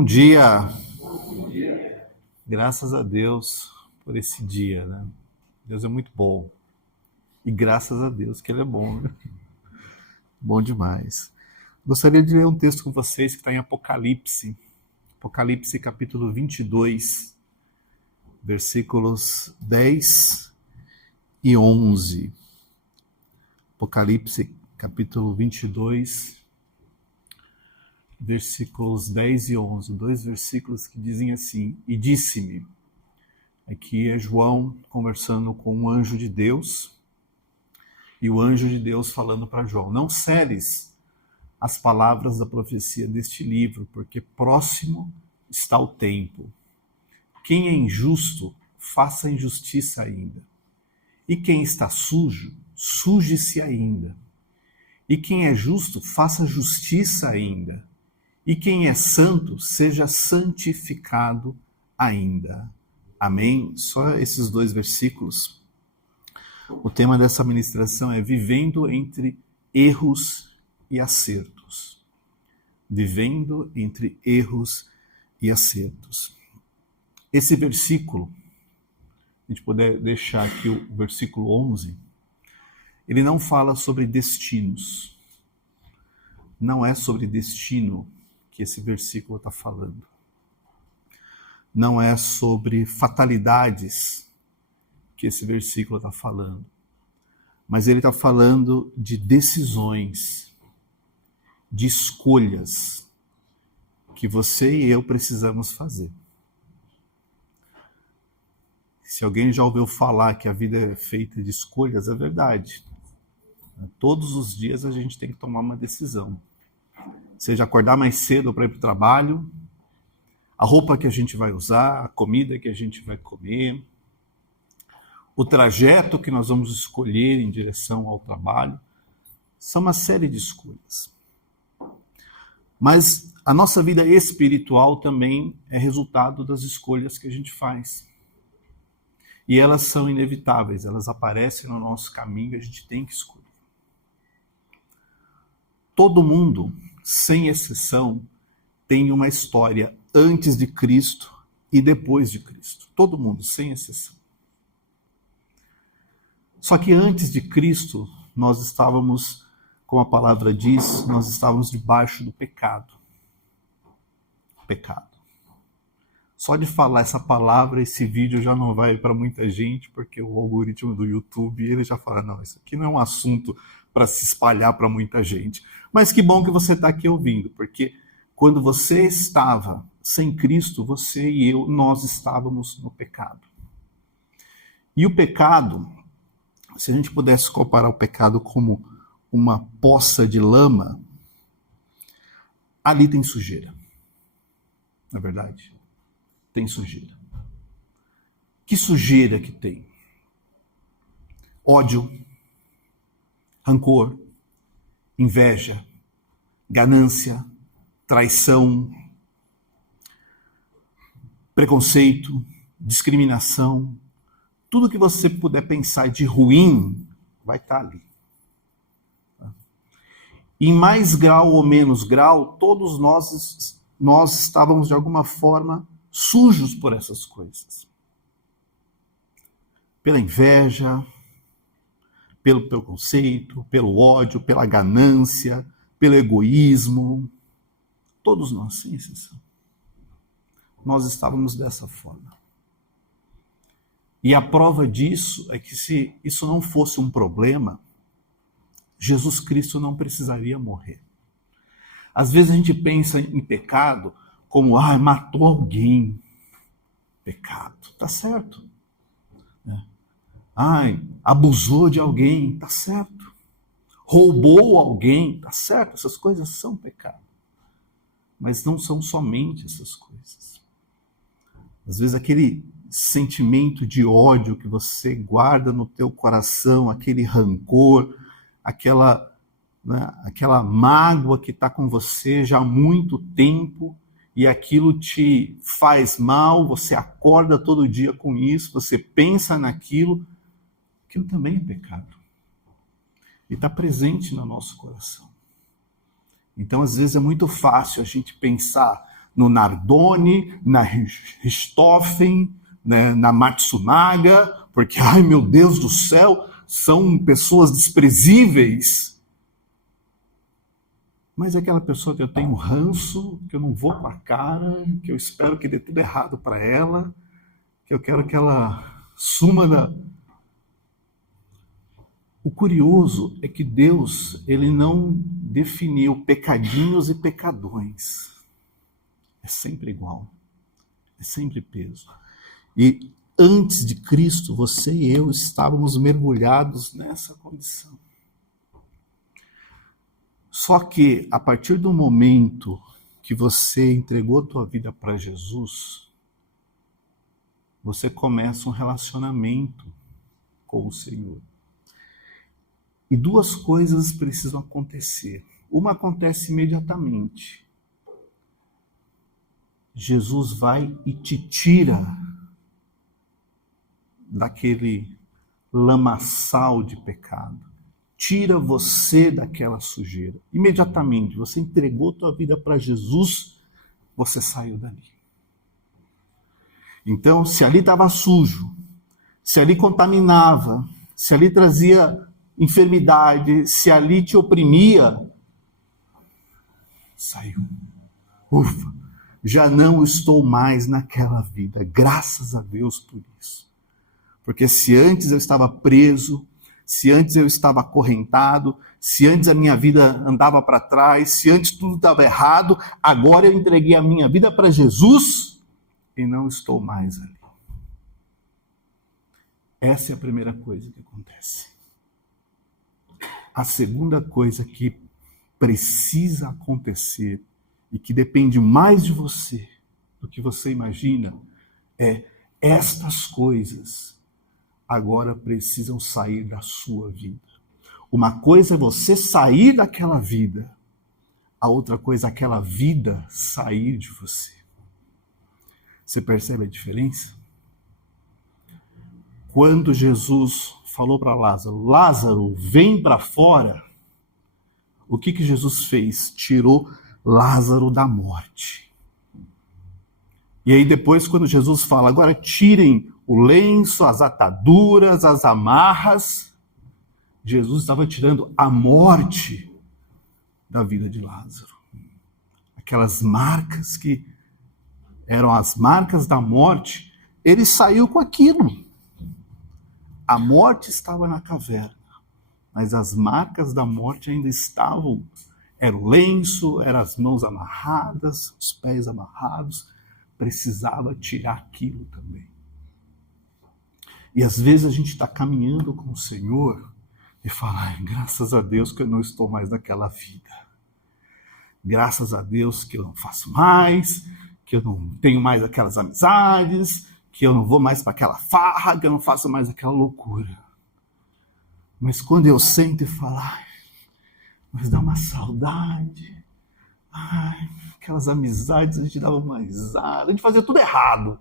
Bom dia! Graças a Deus por esse dia, né? Deus é muito bom. E graças a Deus que Ele é bom, né? Bom demais. Gostaria de ler um texto com vocês que está em Apocalipse. Apocalipse capítulo 22, versículos 10 e 11. Apocalipse capítulo 22, versículos 10 e 11, dois versículos que dizem assim: E disse-me, aqui é João conversando com um anjo de Deus, e o anjo de Deus falando para João: não celes as palavras da profecia deste livro, porque próximo está o tempo. Quem é injusto, faça injustiça ainda. E quem está sujo, suje-se ainda. E quem é justo, faça justiça ainda. E quem é santo, seja santificado ainda. Amém? Só esses dois versículos. O tema dessa ministração é vivendo entre erros e acertos. Vivendo entre erros e acertos. Esse versículo, a gente puder deixar aqui o versículo 11, ele não fala sobre destinos. Não é sobre destino que esse versículo está falando. Não é sobre fatalidades que esse versículo está falando. Mas ele está falando de decisões, de escolhas que você e eu precisamos fazer. Se alguém já ouviu falar que a vida é feita de escolhas, é verdade. Todos os dias a gente tem que tomar uma decisão. Seja acordar mais cedo para ir para o trabalho, a roupa que a gente vai usar, a comida que a gente vai comer, o trajeto que nós vamos escolher em direção ao trabalho. São uma série de escolhas. Mas a nossa vida espiritual também é resultado das escolhas que a gente faz. E elas são inevitáveis, elas aparecem no nosso caminho e a gente tem que escolher. Todo mundo, sem exceção, tem uma história antes de Cristo e depois de Cristo. Todo mundo, sem exceção. Só que antes de Cristo, nós estávamos, como a palavra diz, nós estávamos debaixo do pecado. Pecado. Só de falar essa palavra, esse vídeo já não vai para muita gente, porque o algoritmo do YouTube, ele já fala, não, isso aqui não é um assunto para se espalhar para muita gente. Mas que bom que você está aqui ouvindo, porque quando você estava sem Cristo, você e eu, nós estávamos no pecado. E o pecado, se a gente pudesse comparar o pecado como uma poça de lama, ali tem sujeira. Não é verdade? Tem sujeira. Que sujeira que tem? Ódio, rancor, inveja, ganância, traição, preconceito, discriminação. Tudo que você puder pensar de ruim vai estar ali. Em mais grau ou menos grau, todos nós estávamos de alguma forma sujos por essas coisas. Pela inveja, pelo preconceito, pelo ódio, pela ganância, pelo egoísmo. Todos nós, sem exceção. Nós estávamos dessa forma. E a prova disso é que se isso não fosse um problema, Jesus Cristo não precisaria morrer. Às vezes a gente pensa em pecado como, matou alguém. Pecado, tá certo. Abusou de alguém, tá certo. Roubou alguém, tá certo. Essas coisas são pecado. Mas não são somente essas coisas. Às vezes aquele sentimento de ódio que você guarda no teu coração, aquele rancor, aquela mágoa que está com você já há muito tempo, e aquilo te faz mal, você acorda todo dia com isso, você pensa naquilo, aquilo também é pecado. E está presente no nosso coração. Então, às vezes, é muito fácil a gente pensar no Nardoni, na Richthofen, né, na Matsunaga, porque, ai meu Deus do céu, são pessoas desprezíveis. Mas é aquela pessoa que eu tenho ranço, que eu não vou com a cara, que eu espero que dê tudo errado para ela, que eu quero que ela suma da... O curioso é que Deus, ele não definiu pecadinhos e pecadões. É sempre igual. É sempre peso. E antes de Cristo, você e eu estávamos mergulhados nessa condição. Só que, a partir do momento que você entregou a tua vida para Jesus, você começa um relacionamento com o Senhor. E duas coisas precisam acontecer. Uma acontece imediatamente. Jesus vai e te tira daquele lamaçal de pecado. Tira você daquela sujeira. Imediatamente, você entregou tua vida para Jesus, você saiu dali. Então, se ali estava sujo, se ali contaminava, se ali trazia enfermidade, se ali te oprimia, saiu. Ufa, já não estou mais naquela vida. Graças a Deus por isso. Porque se antes eu estava preso, se antes eu estava acorrentado, se antes a minha vida andava para trás, se antes tudo estava errado, agora eu entreguei a minha vida para Jesus e não estou mais ali. Essa é a primeira coisa que acontece. A segunda coisa que precisa acontecer e que depende mais de você do que você imagina é estas coisas agora precisam sair da sua vida. Uma coisa é você sair daquela vida, a outra coisa é aquela vida sair de você. Você percebe a diferença? Quando Jesus falou para Lázaro, Lázaro, vem para fora, o que Jesus fez? Tirou Lázaro da morte. E aí depois, quando Jesus fala, agora tirem o lenço, as ataduras, as amarras, Jesus estava tirando a morte da vida de Lázaro. Aquelas marcas que eram as marcas da morte, ele saiu com aquilo. A morte estava na caverna, mas as marcas da morte ainda estavam. Era o lenço, eram as mãos amarradas, os pés amarrados. Precisava tirar aquilo também. E às vezes a gente está caminhando com o Senhor e fala, graças a Deus que eu não estou mais naquela vida. Graças a Deus que eu não faço mais, que eu não tenho mais aquelas amizades, que eu não vou mais para aquela farra, que eu não faço mais aquela loucura. Mas quando eu sento e falo, mas dá uma saudade, aquelas amizades, a gente dava uma risada, a gente fazia tudo errado.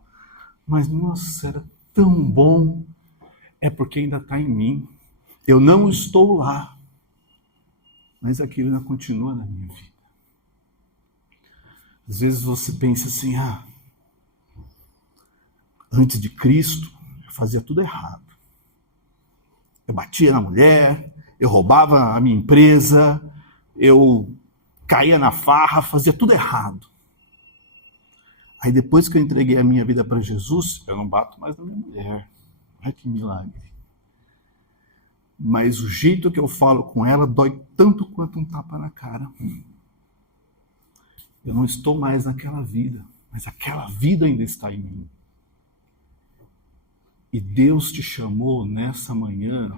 Mas, nossa, era tão bom. É porque ainda está em mim. Eu não estou lá. Mas aquilo ainda continua na minha vida. Às vezes você pensa assim, antes de Cristo, eu fazia tudo errado. Eu batia na mulher, eu roubava a minha empresa, eu caía na farra, fazia tudo errado. Aí depois que eu entreguei a minha vida para Jesus, eu não bato mais na minha mulher. Ai, que milagre. Mas o jeito que eu falo com ela dói tanto quanto um tapa na cara. Eu não estou mais naquela vida, mas aquela vida ainda está em mim. E Deus te chamou nessa manhã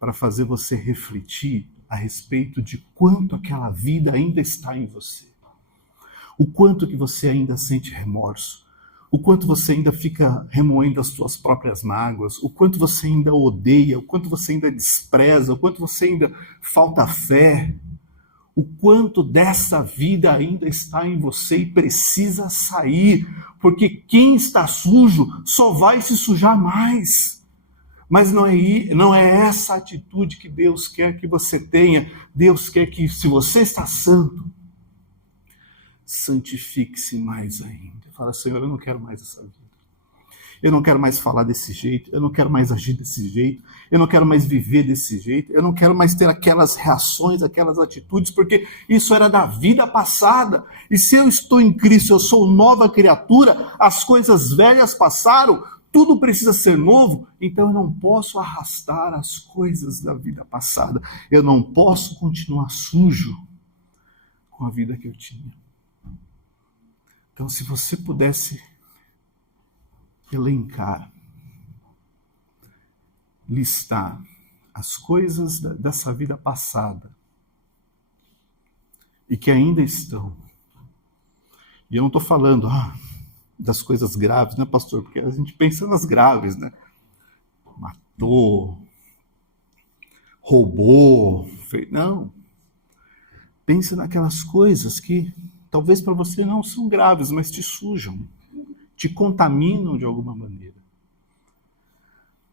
para fazer você refletir a respeito de quanto aquela vida ainda está em você. O quanto que você ainda sente remorso, o quanto você ainda fica remoendo as suas próprias mágoas, o quanto você ainda odeia, o quanto você ainda despreza, o quanto você ainda falta fé, o quanto dessa vida ainda está em você e precisa sair, porque quem está sujo só vai se sujar mais. Mas não é essa atitude que Deus quer que você tenha. Deus quer que, se você está santo, santifique-se mais ainda. Fala, Senhor, eu não quero mais essa vida. Eu não quero mais falar desse jeito, eu não quero mais agir desse jeito, eu não quero mais viver desse jeito, eu não quero mais ter aquelas reações, aquelas atitudes, porque isso era da vida passada. E se eu estou em Cristo, eu sou nova criatura, as coisas velhas passaram, tudo precisa ser novo, então eu não posso arrastar as coisas da vida passada. Eu não posso continuar sujo com a vida que eu tinha. Então, se você pudesse elencar, listar as coisas dessa vida passada e que ainda estão. E eu não estou falando das coisas graves, né, pastor? Porque a gente pensa nas graves, né? Matou, roubou, fez... Não. Pensa naquelas coisas que talvez para você não são graves, mas te sujam, te contaminam de alguma maneira.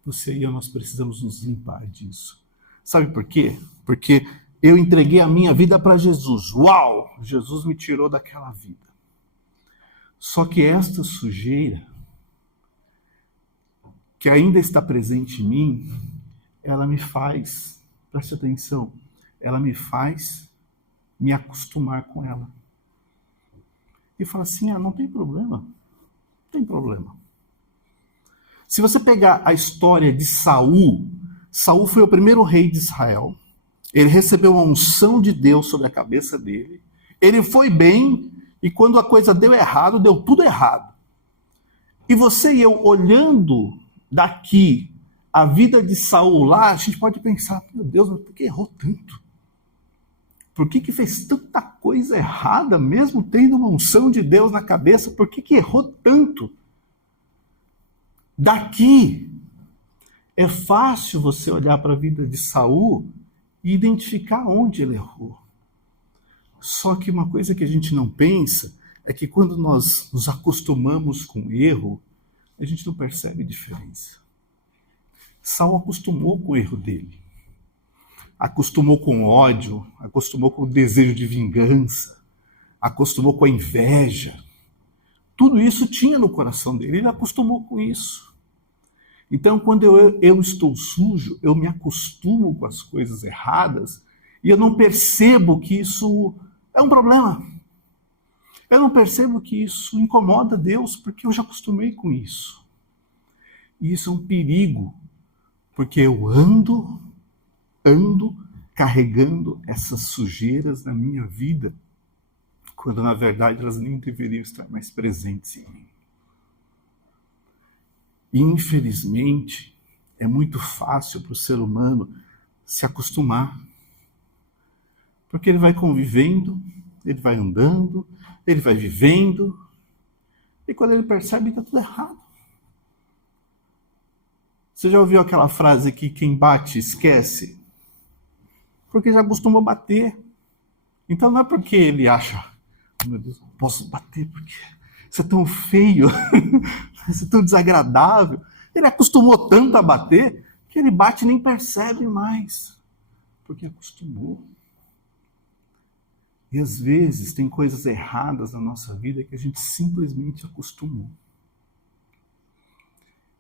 Você e eu, nós precisamos nos limpar disso. Sabe por quê? Porque eu entreguei a minha vida para Jesus. Uau! Jesus me tirou daquela vida. Só que esta sujeira, que ainda está presente em mim, ela me faz, preste atenção, ela me faz me acostumar com ela. E fala assim, não tem problema. Não tem problema. Se você pegar a história de Saul, Saul foi o primeiro rei de Israel. Ele recebeu uma unção de Deus sobre a cabeça dele. Ele foi bem, e quando a coisa deu errado, deu tudo errado. E você e eu, olhando daqui a vida de Saul lá, a gente pode pensar, meu Deus, mas por que errou tanto? Por que fez tanta coisa errada, mesmo tendo uma unção de Deus na cabeça? Por que errou tanto? Daqui, é fácil você olhar para a vida de Saul e identificar onde ele errou. Só que uma coisa que a gente não pensa é que quando nós nos acostumamos com o erro, a gente não percebe diferença. Saul acostumou com o erro dele. Acostumou com ódio, acostumou com o desejo de vingança, acostumou com a inveja. Tudo isso tinha no coração dele, ele acostumou com isso. Então, quando eu estou sujo, eu me acostumo com as coisas erradas e eu não percebo que isso é um problema. Eu não percebo que isso incomoda Deus, porque eu já acostumei com isso. E isso é um perigo, porque eu ando carregando essas sujeiras na minha vida, quando na verdade elas nem deveriam estar mais presentes em mim. E, infelizmente, é muito fácil para o ser humano se acostumar. Porque ele vai convivendo, ele vai andando, ele vai vivendo, e quando ele percebe, está tudo errado. Você já ouviu aquela frase que quem bate esquece? Porque já acostumou bater. Então não é porque ele acha, meu Deus, não posso bater porque isso é tão feio, isso é tão desagradável. Ele acostumou tanto a bater que ele bate e nem percebe mais, porque acostumou. E às vezes tem coisas erradas na nossa vida que a gente simplesmente acostumou.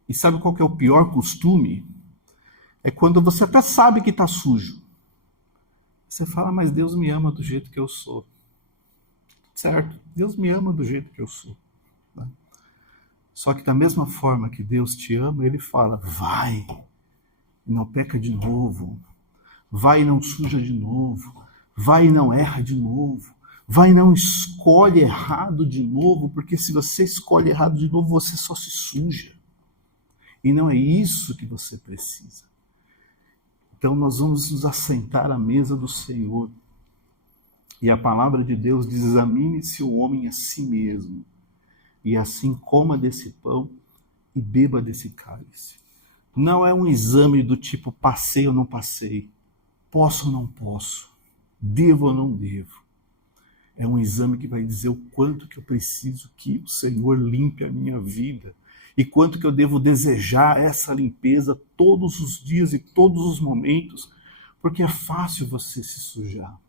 E sabe qual que é o pior costume? É quando você até sabe que está sujo. Você fala, mas Deus me ama do jeito que eu sou. Certo? Deus me ama do jeito que eu sou. Né? Só que da mesma forma que Deus te ama, Ele fala, vai e não peca de novo. Vai e não suja de novo. Vai e não erra de novo. Vai e não escolhe errado de novo, porque se você escolhe errado de novo, você só se suja. E não é isso que você precisa. Então nós vamos nos assentar à mesa do Senhor. E a palavra de Deus diz, examine-se o homem a si mesmo, e assim coma desse pão e beba desse cálice. Não é um exame do tipo, passei ou não passei, posso ou não posso, devo ou não devo. É um exame que vai dizer o quanto que eu preciso que o Senhor limpe a minha vida, e quanto que eu devo desejar essa limpeza todos os dias e todos os momentos, porque é fácil você se sujar.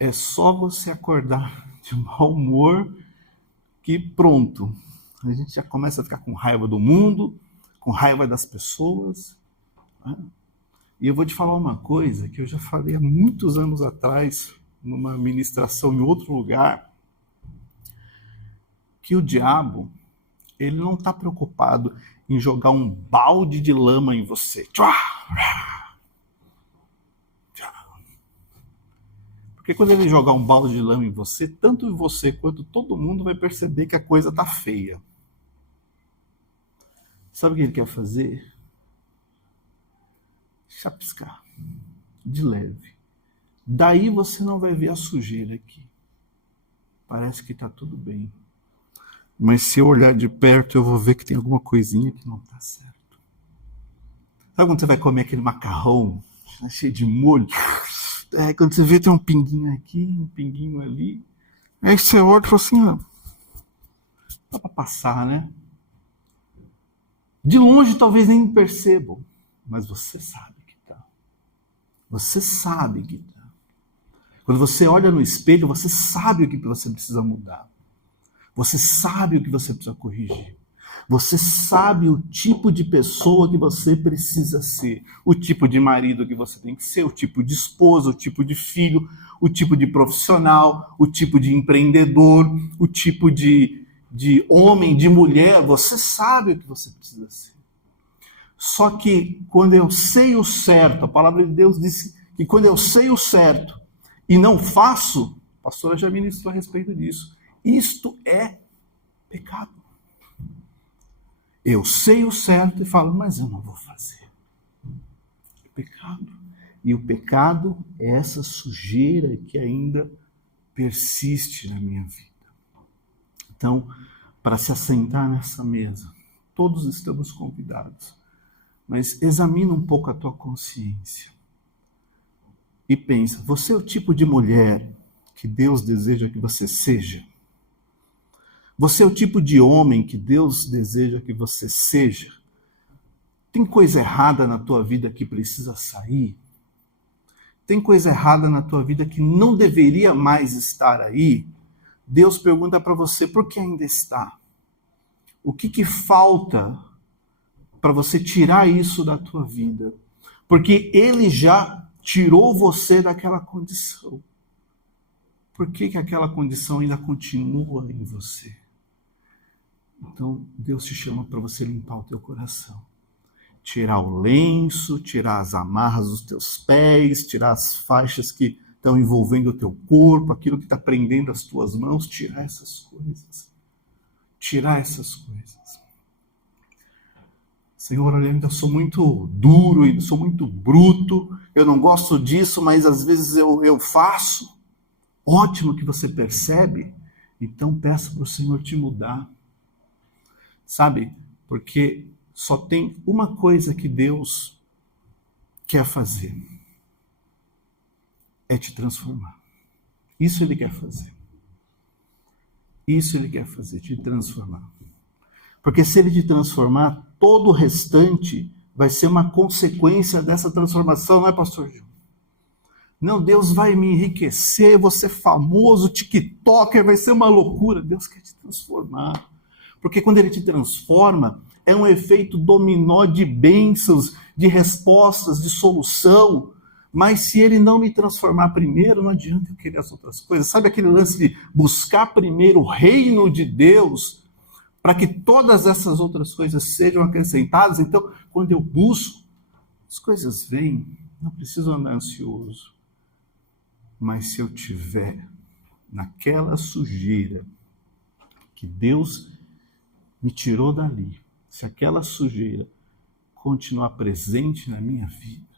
É só você acordar de mau humor que pronto. A gente já começa a ficar com raiva do mundo, com raiva das pessoas. Né? E eu vou te falar uma coisa que eu já falei há muitos anos atrás, numa ministração em outro lugar, que o diabo, ele não está preocupado em jogar um balde de lama em você. Porque quando ele jogar um balde de lama em você, tanto você quanto todo mundo vai perceber que a coisa está feia. Sabe o que ele quer fazer? Chapiscar. De leve. Daí você não vai ver a sujeira aqui. Parece que está tudo bem. Mas se eu olhar de perto, eu vou ver que tem alguma coisinha que não está certo. Sabe quando você vai comer aquele macarrão cheio de molho? Quando você vê tem um pinguinho aqui, um pinguinho ali. Aí você olha e fala assim, dá para passar, né? De longe talvez nem percebam, mas você sabe que tá. Você sabe que tá. Quando você olha no espelho, você sabe o que você precisa mudar. Você sabe o que você precisa corrigir. Você sabe o tipo de pessoa que você precisa ser. O tipo de marido que você tem que ser, o tipo de esposa, o tipo de filho, o tipo de profissional, o tipo de empreendedor, o tipo de homem, de mulher. Você sabe o que você precisa ser. Só que quando eu sei o certo, a palavra de Deus diz que quando eu sei o certo e não faço, a pastora já ministrou a respeito disso, isto é pecado. Eu sei o certo e falo, mas eu não vou fazer. É pecado. E o pecado é essa sujeira que ainda persiste na minha vida. Então, para se assentar nessa mesa, todos estamos convidados. Mas examina um pouco a tua consciência. E pensa, você é o tipo de mulher que Deus deseja que você seja? Você é o tipo de homem que Deus deseja que você seja? Tem coisa errada na tua vida que precisa sair? Tem coisa errada na tua vida que não deveria mais estar aí? Deus pergunta para você, por que ainda está? O que falta para você tirar isso da tua vida? Porque Ele já tirou você daquela condição. Por que aquela condição ainda continua em você? Então, Deus te chama para você limpar o teu coração. Tirar o lenço, tirar as amarras dos teus pés, tirar as faixas que estão envolvendo o teu corpo, aquilo que está prendendo as tuas mãos, tirar essas coisas. Tirar essas coisas. Senhor, eu ainda sou muito duro, ainda sou muito bruto, eu não gosto disso, mas às vezes eu faço. Ótimo que você percebe, então peça para o Senhor te mudar. Sabe, porque só tem uma coisa que Deus quer fazer, é te transformar. Isso Ele quer fazer. Isso Ele quer fazer, te transformar. Porque se Ele te transformar, todo o restante vai ser uma consequência dessa transformação, não é, pastor Gil? Não, Deus vai me enriquecer, vou ser famoso, TikToker, vai ser uma loucura. Deus quer te transformar. Porque quando Ele te transforma, é um efeito dominó de bênçãos, de respostas, de solução. Mas se Ele não me transformar primeiro, não adianta eu querer as outras coisas. Sabe aquele lance de buscar primeiro o reino de Deus, para que todas essas outras coisas sejam acrescentadas? Então, quando eu busco, as coisas vêm, não preciso andar ansioso. Mas se eu tiver naquela sujeira que Deus me tirou dali, se aquela sujeira continuar presente na minha vida,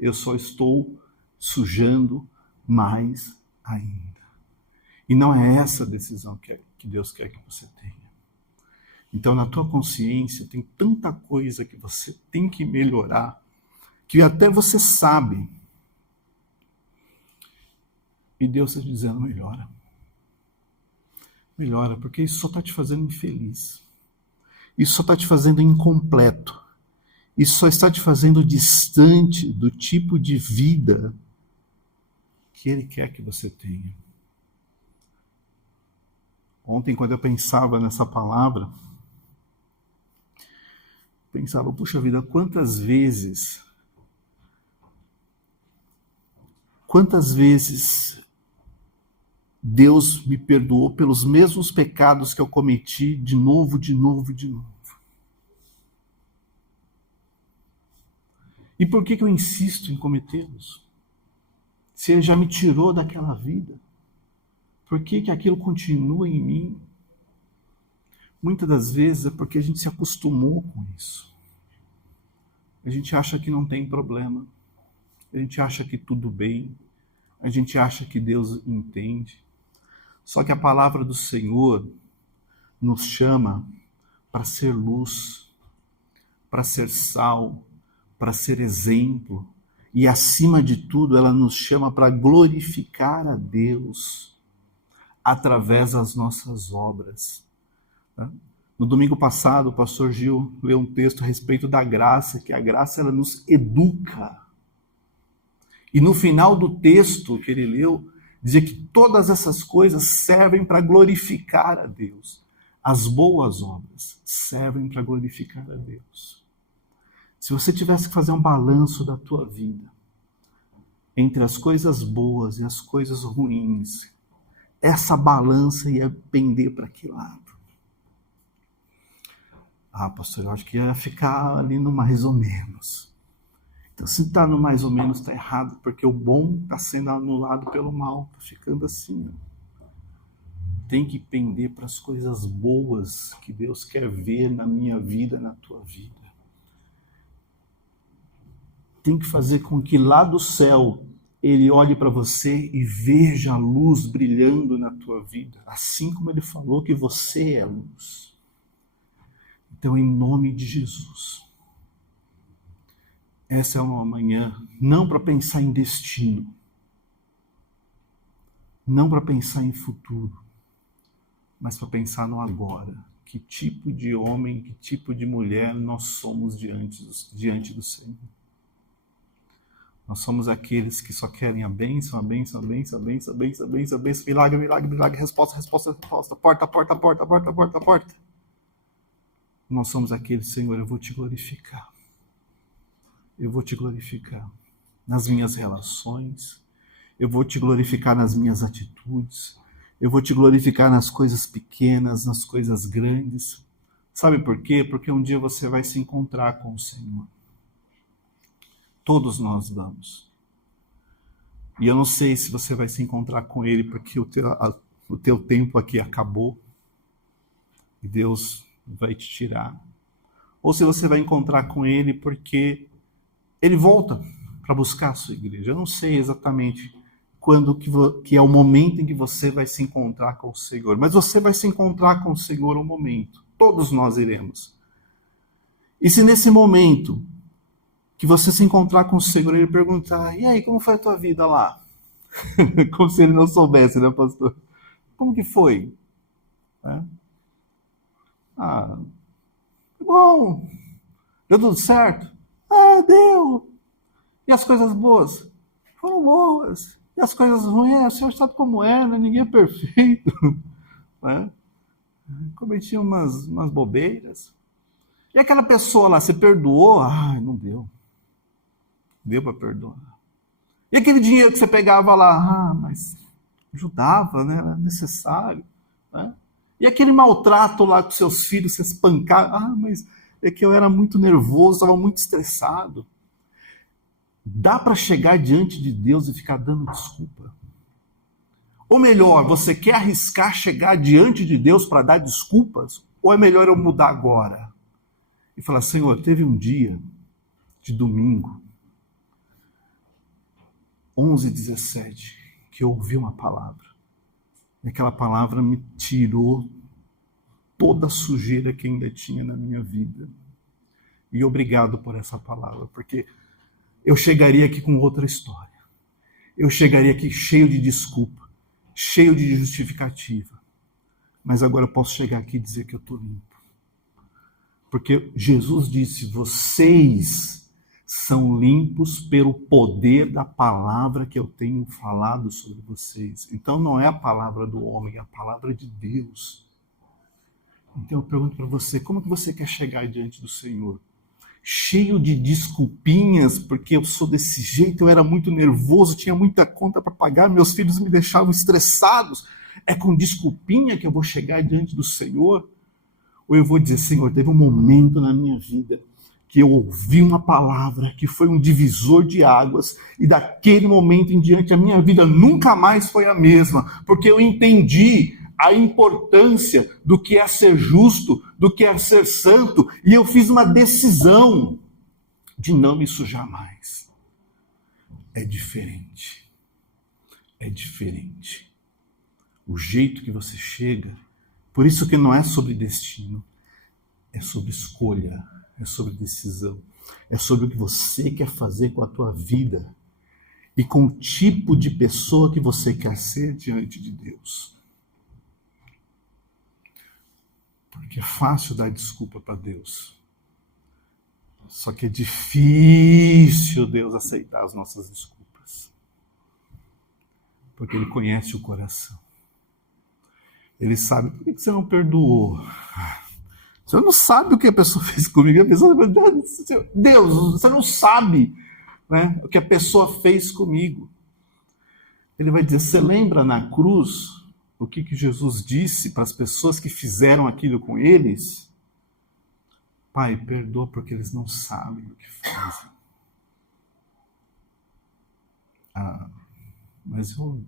eu só estou sujando mais ainda. E não é essa a decisão que Deus quer que você tenha. Então, na tua consciência, tem tanta coisa que você tem que melhorar, que até você sabe. E Deus está te dizendo, melhora. Melhora, porque isso só está te fazendo infeliz. Isso só está te fazendo incompleto. Isso só está te fazendo distante do tipo de vida que Ele quer que você tenha. Ontem, quando eu pensava nessa palavra, pensava, puxa vida, quantas vezes Deus me perdoou pelos mesmos pecados que eu cometi de novo. E por que eu insisto em cometê-los? Se Ele já me tirou daquela vida, por que aquilo continua em mim? Muitas das vezes é porque a gente se acostumou com isso. A gente acha que não tem problema. A gente acha que tudo bem. A gente acha que Deus entende. Só que a palavra do Senhor nos chama para ser luz, para ser sal, para ser exemplo. E, acima de tudo, ela nos chama para glorificar a Deus através das nossas obras. No domingo passado, o pastor Gil leu um texto a respeito da graça, que a graça ela nos educa. E no final do texto que ele leu, dizia que todas essas coisas servem para glorificar a Deus. As boas obras servem para glorificar a Deus. Se você tivesse que fazer um balanço da tua vida, entre as coisas boas e as coisas ruins, essa balança ia pender para que lado? Ah, pastor, eu acho que ia ficar ali no mais ou menos. Então, se está no mais ou menos, está errado, porque o bom está sendo anulado pelo mal, está ficando assim. Tem que pender para as coisas boas que Deus quer ver na minha vida, na tua vida. Tem que fazer com que lá do céu Ele olhe para você e veja a luz brilhando na tua vida, assim como Ele falou que você é a luz. Então, em nome de Jesus, essa é uma manhã não para pensar em destino, não para pensar em futuro, mas para pensar no agora. Que tipo de homem, que tipo de mulher nós somos diante do Senhor. Nós somos aqueles que só querem a bênção, milagre, resposta, porta. Nós somos aqueles, Senhor, eu vou te glorificar. Eu vou te glorificar nas minhas relações, eu vou te glorificar nas minhas atitudes, eu vou te glorificar nas coisas pequenas, nas coisas grandes. Sabe por quê? Porque um dia você vai se encontrar com o Senhor. Todos nós vamos. E eu não sei se você vai se encontrar com Ele porque o teu tempo aqui acabou e Deus vai te tirar. Ou se você vai encontrar com Ele porque Ele volta para buscar a sua igreja. Eu não sei exatamente quando que é o momento em que você vai se encontrar com o Senhor. Mas você vai se encontrar com o Senhor um momento. Todos nós iremos. E se nesse momento que você se encontrar com o Senhor, Ele perguntar, e aí, como foi a tua vida lá? Como se Ele não soubesse, né, pastor? Como que foi? Bom, deu tudo certo? Deu. E as coisas boas? Foram boas. E as coisas ruins? O Senhor sabe como é, né? Ninguém é perfeito. Né? Cometi umas bobeiras. E aquela pessoa lá, você perdoou? Não deu. Deu para perdoar. E aquele dinheiro que você pegava lá? Mas ajudava, né? Era necessário. Né? E aquele maltrato lá com seus filhos, você espancava? Mas é que eu era muito nervoso, estava muito estressado. Dá para chegar diante de Deus e ficar dando desculpa? Ou melhor, você quer arriscar chegar diante de Deus para dar desculpas? Ou é melhor eu mudar agora? E falar, Senhor, teve um dia de domingo, 11h17, que eu ouvi uma palavra. E aquela palavra me tirou toda a sujeira que ainda tinha na minha vida. E obrigado por essa palavra, porque eu chegaria aqui com outra história. Eu chegaria aqui cheio de desculpa, cheio de justificativa. Mas agora eu posso chegar aqui e dizer que eu estou limpo. Porque Jesus disse, vocês são limpos pelo poder da palavra que eu tenho falado sobre vocês. Então não é a palavra do homem, é a palavra de Deus. Então eu pergunto para você, como que você quer chegar diante do Senhor? Cheio de desculpinhas, porque eu sou desse jeito, eu era muito nervoso, tinha muita conta para pagar, meus filhos me deixavam estressados. É com desculpinha que eu vou chegar diante do Senhor? Ou eu vou dizer, Senhor, teve um momento na minha vida que eu ouvi uma palavra que foi um divisor de águas, e daquele momento em diante a minha vida nunca mais foi a mesma, porque eu entendi a importância do que é ser justo, do que é ser santo, e eu fiz uma decisão de não me sujar mais. É diferente. É diferente. O jeito que você chega, por isso que não é sobre destino, é sobre escolha, é sobre decisão, é sobre o que você quer fazer com a tua vida e com o tipo de pessoa que você quer ser diante de Deus. Porque é fácil dar desculpa para Deus, só que é difícil Deus aceitar as nossas desculpas, porque Ele conhece o coração. Ele sabe, por que você não perdoou? Você não sabe o que a pessoa fez comigo. A pessoa, Deus, você não sabe, né, o que a pessoa fez comigo. Ele vai dizer, você lembra na cruz o que Jesus disse para as pessoas que fizeram aquilo com eles? Pai, perdoa porque eles não sabem o que fazem. Mas eu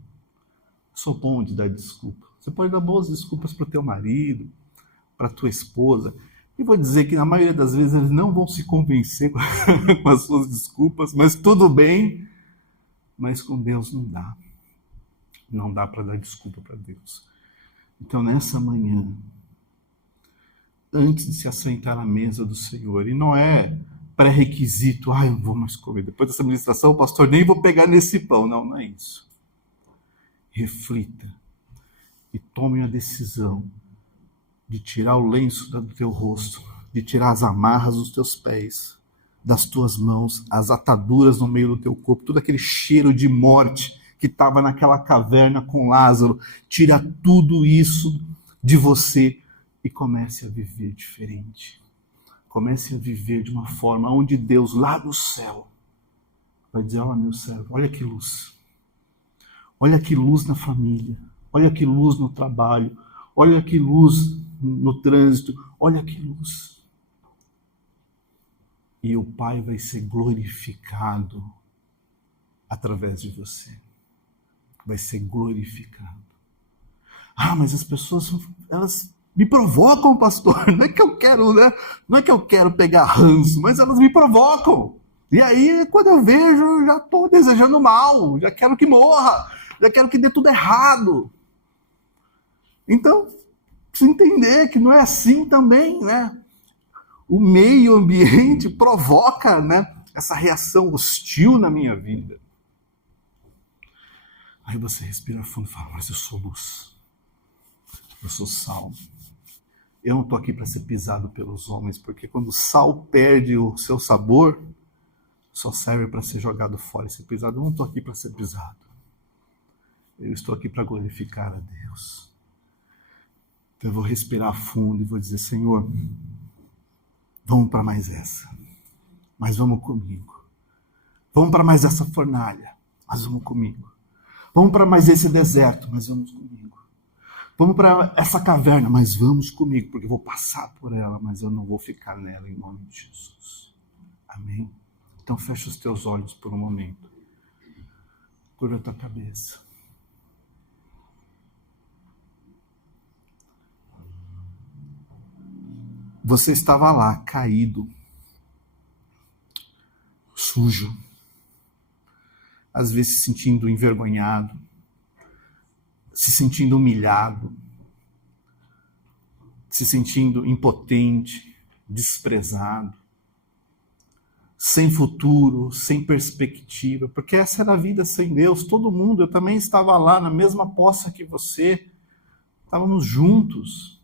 sou bom de dar desculpa. Você pode dar boas desculpas para o teu marido, para a tua esposa, e vou dizer que na maioria das vezes eles não vão se convencer com as suas desculpas, mas tudo bem, mas com Deus não dá. Não dá para dar desculpa para Deus. Então nessa manhã, antes de se assentar à mesa do Senhor, e não é pré-requisito, eu não vou mais comer, depois dessa ministração, pastor, nem vou pegar nesse pão, não é isso. Reflita e tome a decisão de tirar o lenço do teu rosto, de tirar as amarras dos teus pés, das tuas mãos, as ataduras no meio do teu corpo, todo aquele cheiro de morte que estava naquela caverna com Lázaro. Tira tudo isso de você e comece a viver diferente. Comece a viver de uma forma onde Deus, lá do céu, vai dizer, olha meu servo, olha que luz. Olha que luz na família, olha que luz no trabalho, olha que luz no trânsito, olha que luz. E o Pai vai ser glorificado através de você. Vai ser glorificado. Mas as pessoas, elas me provocam, pastor. Não é que eu quero, né? Não é que eu quero pegar ranço, mas elas me provocam. E aí, quando eu vejo, eu já estou desejando mal, já quero que morra, já quero que dê tudo errado. Então, precisa entender que não é assim também, né? O meio ambiente provoca, né, essa reação hostil na minha vida. Aí você respira fundo e fala, mas eu sou luz, eu sou sal. Eu não estou aqui para ser pisado pelos homens, porque quando o sal perde o seu sabor, só serve para ser jogado fora e ser pisado. Eu não estou aqui para ser pisado. Eu estou aqui para glorificar a Deus. Então eu vou respirar fundo e vou dizer, Senhor, vamos para mais essa, mas vamos comigo. Vamos para mais essa fornalha, mas vamos comigo. Vamos para mais esse deserto, mas vamos comigo. Vamos para essa caverna, mas vamos comigo, porque eu vou passar por ela, mas eu não vou ficar nela, em nome de Jesus. Amém? Então fecha os teus olhos por um momento. Curva a tua cabeça. Você estava lá, caído, sujo, às vezes se sentindo envergonhado, se sentindo humilhado, se sentindo impotente, desprezado, sem futuro, sem perspectiva, porque essa era a vida sem Deus. Todo mundo, eu também estava lá na mesma poça que você, estávamos juntos.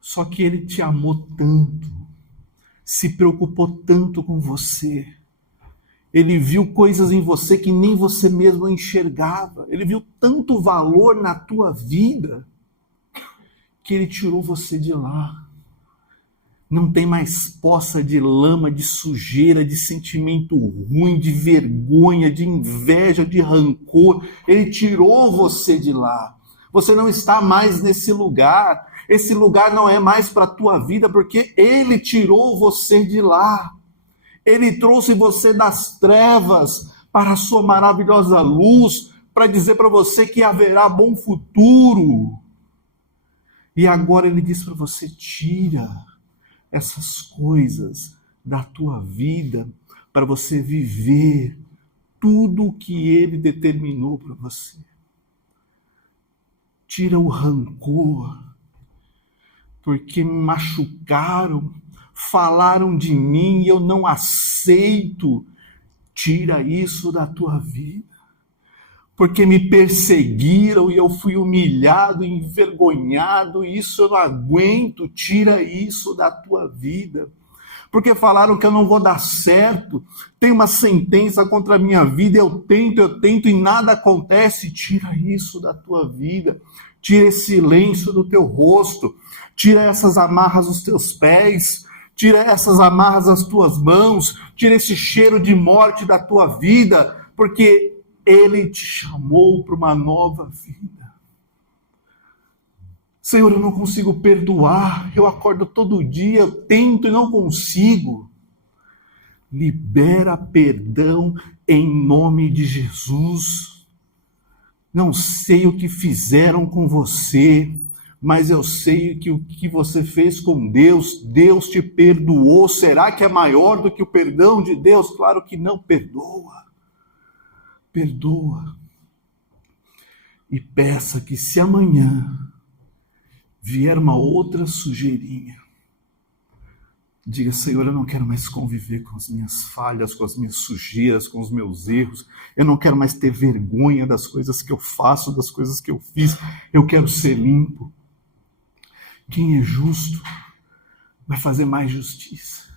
Só que Ele te amou tanto, se preocupou tanto com você. Ele viu coisas em você que nem você mesmo enxergava. Ele viu tanto valor na tua vida que ele tirou você de lá. Não tem mais poça de lama, de sujeira, de sentimento ruim, de vergonha, de inveja, de rancor. Ele tirou você de lá. Você não está mais nesse lugar. Esse lugar não é mais para a tua vida, porque ele tirou você de lá. Ele trouxe você das trevas para a sua maravilhosa luz, para dizer para você que haverá bom futuro. E agora ele diz para você: tira essas coisas da tua vida para você viver tudo o que ele determinou para você. Tira o rancor, porque me machucaram, falaram de mim e eu não aceito. Tira isso da tua vida. Porque me perseguiram e eu fui humilhado, envergonhado, e isso eu não aguento. Tira isso da tua vida. Porque falaram que eu não vou dar certo, tem uma sentença contra a minha vida, eu tento e nada acontece. Tira isso da tua vida. Tira esse lenço do teu rosto, tira essas amarras dos teus pés, tira essas amarras das tuas mãos, tira esse cheiro de morte da tua vida, porque ele te chamou para uma nova vida. Senhor, eu não consigo perdoar, eu acordo todo dia, eu tento e não consigo. Libera perdão em nome de Jesus. Não sei o que fizeram com você, mas eu sei que o que você fez com Deus, Deus te perdoou. Será que é maior do que o perdão de Deus? Claro que não. Perdoa. Perdoa. E peça que se amanhã vier uma outra sujeirinha, diga: Senhor, eu não quero mais conviver com as minhas falhas, com as minhas sujeiras, com os meus erros. Eu não quero mais ter vergonha das coisas que eu faço, das coisas que eu fiz. Eu quero ser limpo. Quem é justo vai fazer mais justiça.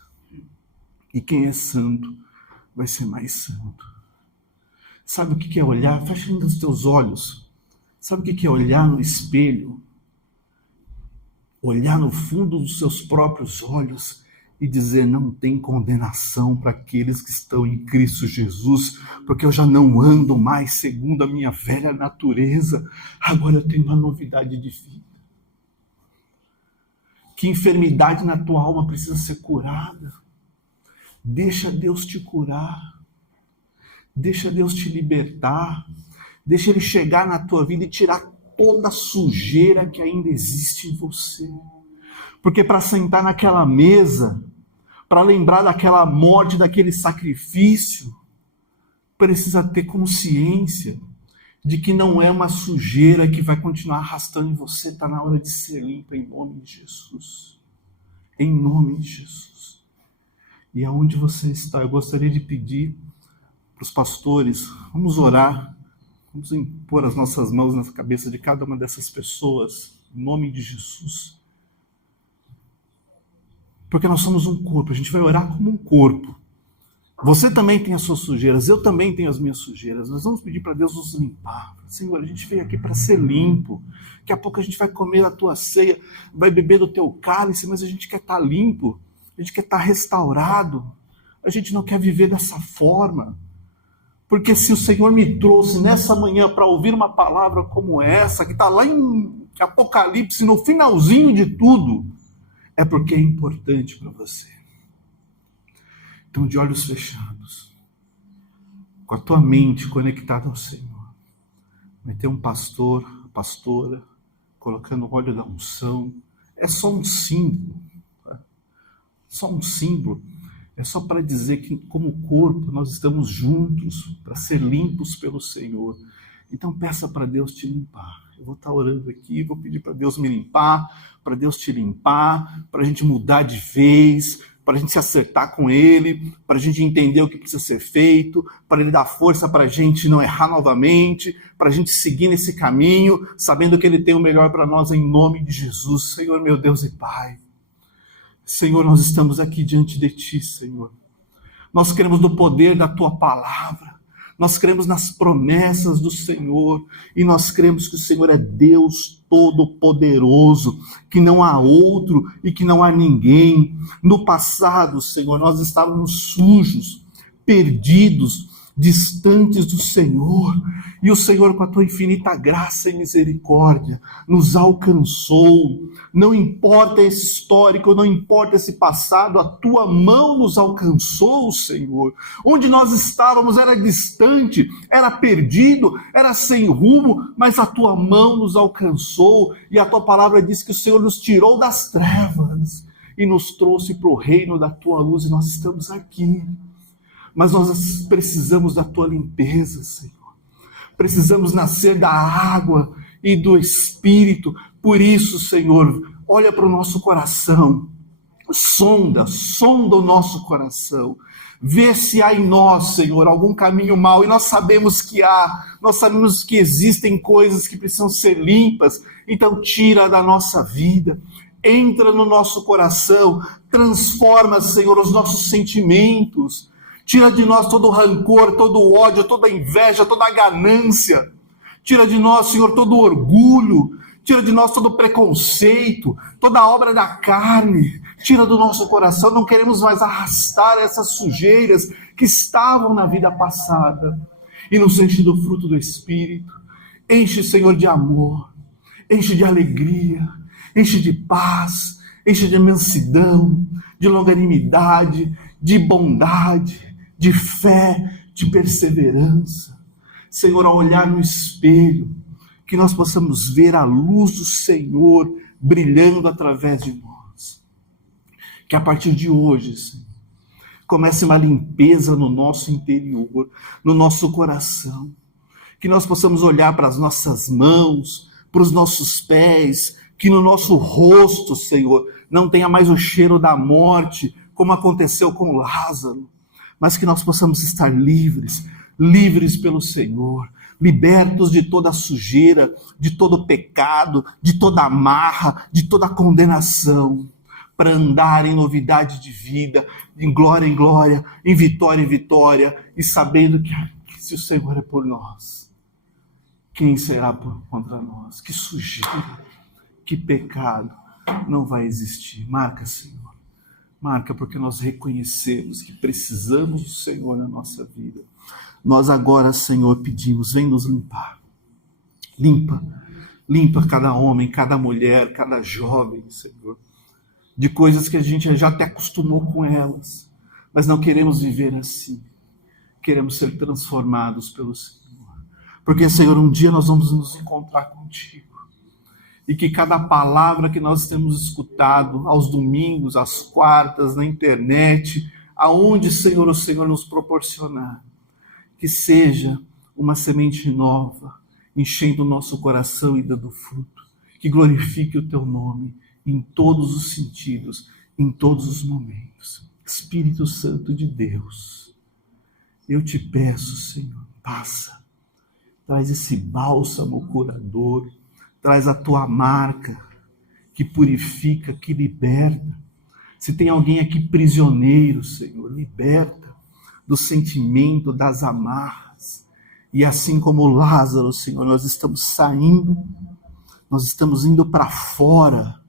E quem é santo vai ser mais santo. Sabe o que é olhar? Fecha ainda os teus olhos. Sabe o que é olhar no espelho? Olhar no fundo dos seus próprios olhos e dizer: não tem condenação para aqueles que estão em Cristo Jesus, porque eu já não ando mais segundo a minha velha natureza, agora eu tenho uma novidade de vida. Que enfermidade na tua alma precisa ser curada? Deixa Deus te curar, deixa Deus te libertar, deixa Ele chegar na tua vida e tirar toda a sujeira que ainda existe em você. Porque para sentar naquela mesa, para lembrar daquela morte, daquele sacrifício, precisa ter consciência de que não é uma sujeira que vai continuar arrastando em você. Está na hora de ser limpa, em nome de Jesus. Em nome de Jesus. E aonde você está, eu gostaria de pedir para os pastores, vamos orar, vamos impor as nossas mãos na cabeça de cada uma dessas pessoas, em nome de Jesus. Porque nós somos um corpo, a gente vai orar como um corpo. Você também tem as suas sujeiras, eu também tenho as minhas sujeiras. Nós vamos pedir para Deus nos limpar. Senhor, a gente veio aqui para ser limpo. Daqui a pouco a gente vai comer a tua ceia, vai beber do teu cálice, mas a gente quer estar limpo, a gente quer estar restaurado. A gente não quer viver dessa forma. Porque se o Senhor me trouxe nessa manhã para ouvir uma palavra como essa, que está lá em Apocalipse, no finalzinho de tudo, é porque é importante para você. Então, de olhos fechados, com a tua mente conectada ao Senhor, vai ter um pastor, pastora, colocando o óleo da unção. É só um símbolo. Só um símbolo. É só para dizer que, como corpo, nós estamos juntos para ser limpos pelo Senhor. Então, peça para Deus te limpar. Eu vou estar orando aqui, vou pedir para Deus me limpar, para Deus te limpar, para a gente mudar de vez, para a gente se acertar com Ele, para a gente entender o que precisa ser feito, para Ele dar força para a gente não errar novamente, para a gente seguir nesse caminho, sabendo que Ele tem o melhor para nós em nome de Jesus. Senhor, meu Deus e Pai, Senhor, nós estamos aqui diante de Ti, Senhor. Nós cremos no poder da Tua palavra. Nós cremos nas promessas do Senhor. E nós cremos que o Senhor é Deus Todo-Poderoso, que não há outro e que não há ninguém. No passado, Senhor, nós estávamos sujos, perdidos, distantes do Senhor, e o Senhor, com a tua infinita graça e misericórdia, nos alcançou. Não importa esse histórico, não importa esse passado, a tua mão nos alcançou, Senhor. Onde nós estávamos era distante, era perdido, era sem rumo, mas a tua mão nos alcançou, e a tua palavra diz que o Senhor nos tirou das trevas e nos trouxe para o reino da tua luz, e nós estamos aqui. Mas nós precisamos da tua limpeza, Senhor. Precisamos nascer da água e do Espírito. Por isso, Senhor, olha para o nosso coração. Sonda o nosso coração. Vê se há em nós, Senhor, algum caminho mau. E nós sabemos que há. Nós sabemos que existem coisas que precisam ser limpas. Então tira da nossa vida. Entra no nosso coração. Transforma, Senhor, os nossos sentimentos. Tira de nós todo o rancor, todo o ódio, toda a inveja, toda a ganância. Tira de nós, Senhor, todo o orgulho. Tira de nós todo o preconceito, toda a obra da carne. Tira do nosso coração. Não queremos mais arrastar essas sujeiras que estavam na vida passada. E nos enche do fruto do Espírito. Enche, Senhor, de amor. Enche de alegria. Enche de paz. Enche de mansidão, de longanimidade, de bondade, de fé, de perseverança. Senhor, ao olhar no espelho, que nós possamos ver a luz do Senhor brilhando através de nós. Que a partir de hoje, Senhor, comece uma limpeza no nosso interior, no nosso coração. Que nós possamos olhar para as nossas mãos, para os nossos pés, que no nosso rosto, Senhor, não tenha mais o cheiro da morte, como aconteceu com Lázaro, mas que nós possamos estar livres pelo Senhor, libertos de toda sujeira, de todo pecado, de toda amarra, de toda condenação, para andar em novidade de vida, em glória, em vitória, e sabendo que se o Senhor é por nós, quem será contra nós? Que sujeira, que pecado não vai existir. Marca, Senhor. Marca, porque nós reconhecemos que precisamos do Senhor na nossa vida. Nós agora, Senhor, pedimos, vem nos limpar. Limpa cada homem, cada mulher, cada jovem, Senhor, de coisas que a gente já até acostumou com elas, mas não queremos viver assim. Queremos ser transformados pelo Senhor. Porque, Senhor, um dia nós vamos nos encontrar contigo. E que cada palavra que nós temos escutado aos domingos, às quartas, na internet, aonde, Senhor, o Senhor nos proporcionar, que seja uma semente nova, enchendo o nosso coração e dando fruto, que glorifique o teu nome em todos os sentidos, em todos os momentos. Espírito Santo de Deus, eu te peço, Senhor, passa, traz esse bálsamo curador, traz a tua marca, que purifica, que liberta. Se tem alguém aqui prisioneiro, Senhor, liberta do sentimento, das amarras. E assim como Lázaro, Senhor, nós estamos saindo, nós estamos indo para fora,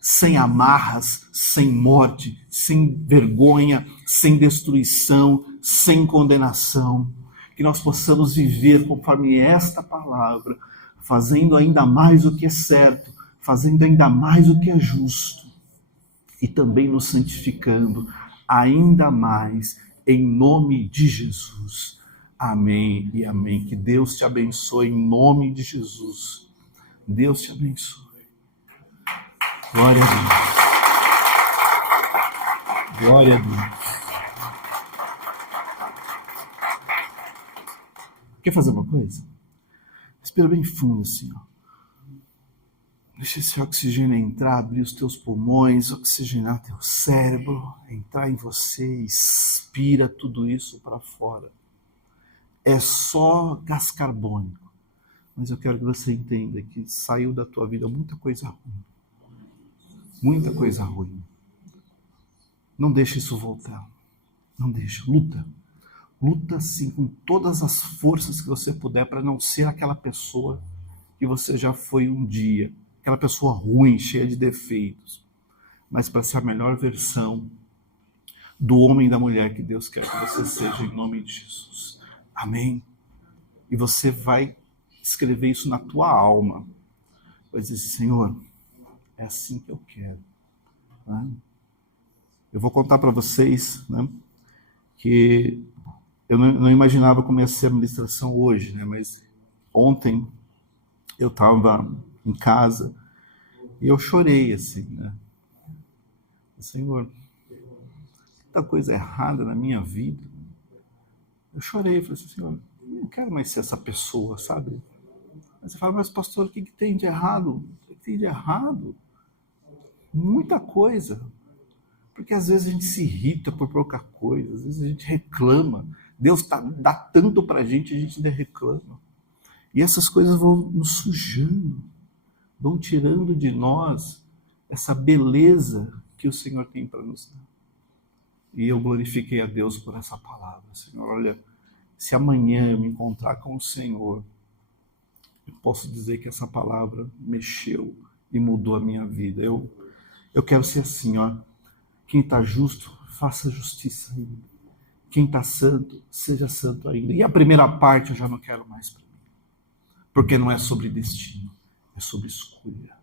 sem amarras, sem morte, sem vergonha, sem destruição, sem condenação. Que nós possamos viver conforme esta palavra, fazendo ainda mais o que é certo, fazendo ainda mais o que é justo, e também nos santificando ainda mais, em nome de Jesus. Amém e amém. Que Deus te abençoe em nome de Jesus. Deus te abençoe. Glória a Deus. Glória a Deus. Quer fazer uma coisa? Respira bem fundo assim, ó. Deixa esse oxigênio entrar, abrir os teus pulmões, oxigenar teu cérebro, entrar em você, expira tudo isso para fora. É só gás carbônico. Mas eu quero que você entenda que saiu da tua vida muita coisa ruim. Muita coisa ruim. Não deixe isso voltar. Não deixe. Luta. Luta sim com todas as forças que você puder para não ser aquela pessoa que você já foi um dia. Aquela pessoa ruim, cheia de defeitos. Mas para ser a melhor versão do homem e da mulher que Deus quer que você seja, em nome de Jesus. Amém? E você vai escrever isso na tua alma. Vai dizer, Senhor, é assim que eu quero. Né? Eu vou contar para vocês, né, que eu não imaginava como ia ser a ministração hoje, né, mas ontem eu estava em casa e eu chorei assim, né? Senhor, tanta coisa errada na minha vida. Eu chorei, falei assim, Senhor, eu não quero mais ser essa pessoa, sabe? Mas você fala, mas pastor, o que tem de errado? O que tem de errado? Muita coisa. Porque às vezes a gente se irrita por pouca coisa, às vezes a gente reclama. Deus dá tanto pra gente, a gente ainda reclama. E essas coisas vão nos sujando, vão tirando de nós essa beleza que o Senhor tem para nos dar. E eu glorifiquei a Deus por essa palavra. Senhor, olha, se amanhã eu me encontrar com o Senhor, eu posso dizer que essa palavra mexeu e mudou a minha vida. Eu quero ser assim, ó. Quem está justo, faça justiça ainda. Quem está santo, seja santo ainda. E a primeira parte eu já não quero mais para mim. Porque não é sobre destino, é sobre escolha.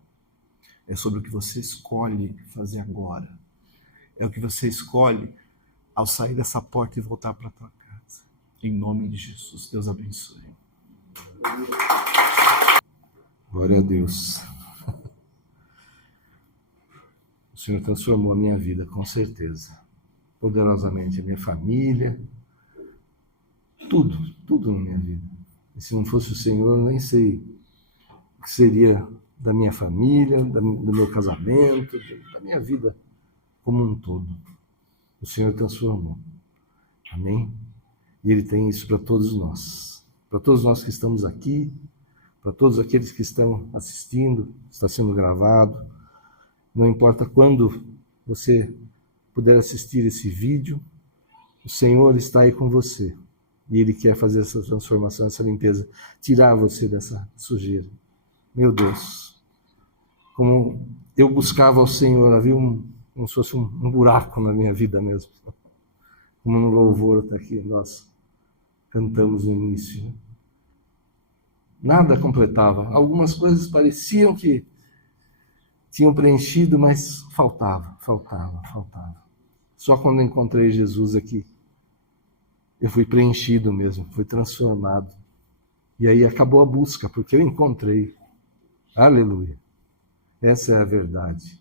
É sobre o que você escolhe fazer agora. É o que você escolhe ao sair dessa porta e voltar para a tua casa. Em nome de Jesus, Deus abençoe. Glória a Deus. O Senhor transformou a minha vida, com certeza. Poderosamente, a minha família, tudo na minha vida. E se não fosse o Senhor, eu nem sei o que seria da minha família, do meu casamento, da minha vida como um todo. O Senhor transformou. Amém? E Ele tem isso para todos nós. Para todos nós que estamos aqui, para todos aqueles que estão assistindo, está sendo gravado. Não importa quando você puder assistir esse vídeo, o Senhor está aí com você. E Ele quer fazer essa transformação, essa limpeza, tirar você dessa sujeira. Meu Deus, como eu buscava ao Senhor, havia como se fosse um buraco na minha vida mesmo. Como no louvor até aqui nós cantamos no início. Né? Nada completava. Algumas coisas pareciam que tinham preenchido, mas faltava. Só quando eu encontrei Jesus aqui, eu fui preenchido mesmo, fui transformado. E aí acabou a busca, porque eu encontrei. Aleluia. Essa é a verdade.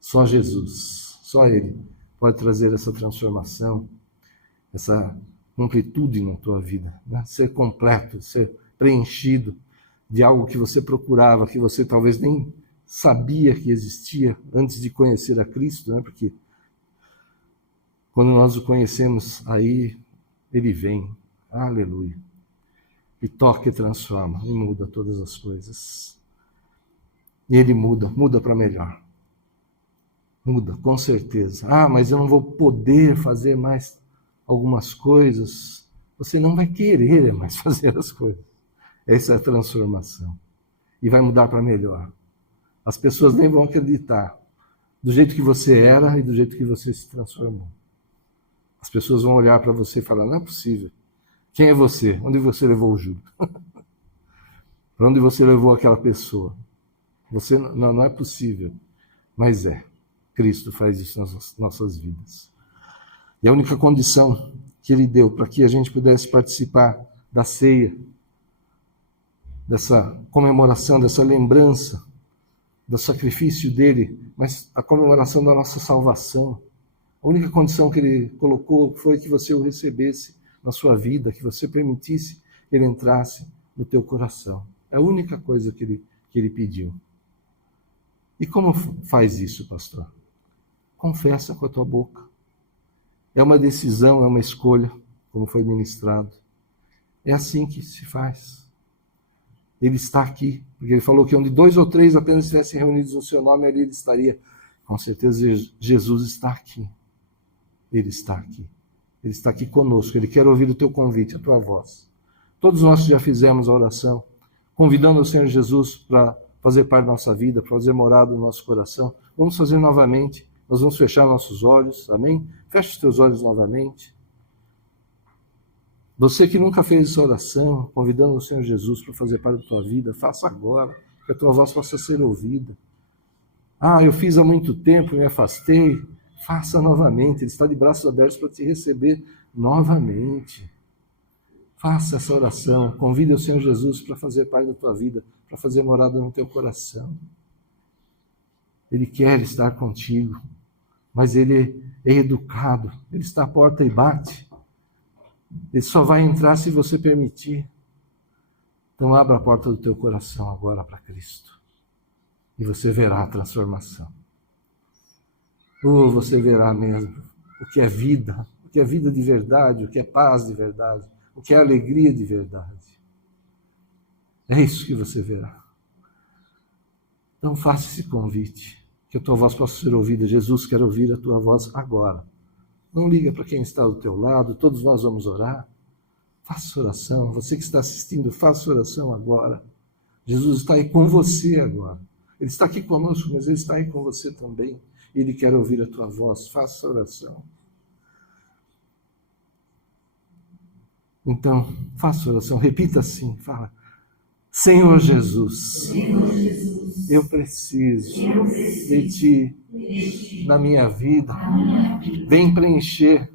Só Jesus, só Ele pode trazer essa transformação, essa completude na tua vida, né? Ser completo, ser preenchido de algo que você procurava, que você talvez nem sabia que existia antes de conhecer a Cristo, né? Porque quando nós o conhecemos, aí Ele vem, aleluia, e toca e transforma, e muda todas as coisas. E Ele muda para melhor. Muda, com certeza. Ah, mas eu não vou poder fazer mais algumas coisas. Você não vai querer mais fazer as coisas. Essa é a transformação. E vai mudar para melhor. As pessoas nem vão acreditar do jeito que você era e do jeito que você se transformou. As pessoas vão olhar para você e falar, não é possível. Quem é você? Onde você levou o Júlio? Para onde você levou aquela pessoa? Você não é possível. Mas é. Cristo faz isso nas nossas vidas. E a única condição que Ele deu para que a gente pudesse participar da ceia, dessa comemoração, dessa lembrança do sacrifício dele, mas a comemoração da nossa salvação. A única condição que Ele colocou foi que você o recebesse na sua vida, que você permitisse que Ele entrasse no teu coração. É a única coisa que ele pediu. E como faz isso, pastor? Confessa com a tua boca. É uma decisão, é uma escolha, como foi ministrado. É assim que se faz. Ele está aqui, porque Ele falou que onde 2 ou 3 apenas estivessem reunidos no seu nome, ali Ele estaria. Com certeza Jesus está aqui. Ele está aqui. Ele está aqui conosco. Ele quer ouvir o teu convite, a tua voz. Todos nós já fizemos a oração, convidando o Senhor Jesus para fazer parte da nossa vida, para fazer morada no nosso coração. Vamos fazer novamente. Nós vamos fechar nossos olhos. Amém? Feche os teus olhos novamente. Você que nunca fez essa oração, convidando o Senhor Jesus para fazer parte da tua vida, faça agora, que a tua voz possa ser ouvida. Eu fiz há muito tempo, me afastei. Faça novamente, Ele está de braços abertos para te receber novamente. Faça essa oração, convide o Senhor Jesus para fazer parte da tua vida, para fazer morada no teu coração. Ele quer estar contigo, mas Ele é educado, Ele está à porta e bate. Ele só vai entrar se você permitir. Então abra a porta do teu coração agora para Cristo. E você verá a transformação. Você verá mesmo o que é vida de verdade, o que é paz de verdade, o que é alegria de verdade. É isso que você verá. Então faça esse convite, que a tua voz possa ser ouvida. Jesus quer ouvir a tua voz agora. Não liga para quem está do teu lado, todos nós vamos orar. Faça oração, você que está assistindo, faça oração agora. Jesus está aí com você agora. Ele está aqui conosco, mas Ele está aí com você também. Ele quer ouvir a tua voz, faça oração. Então, faça oração, repita assim, fala: Senhor Jesus, eu preciso de Ti na minha vida. Vem preencher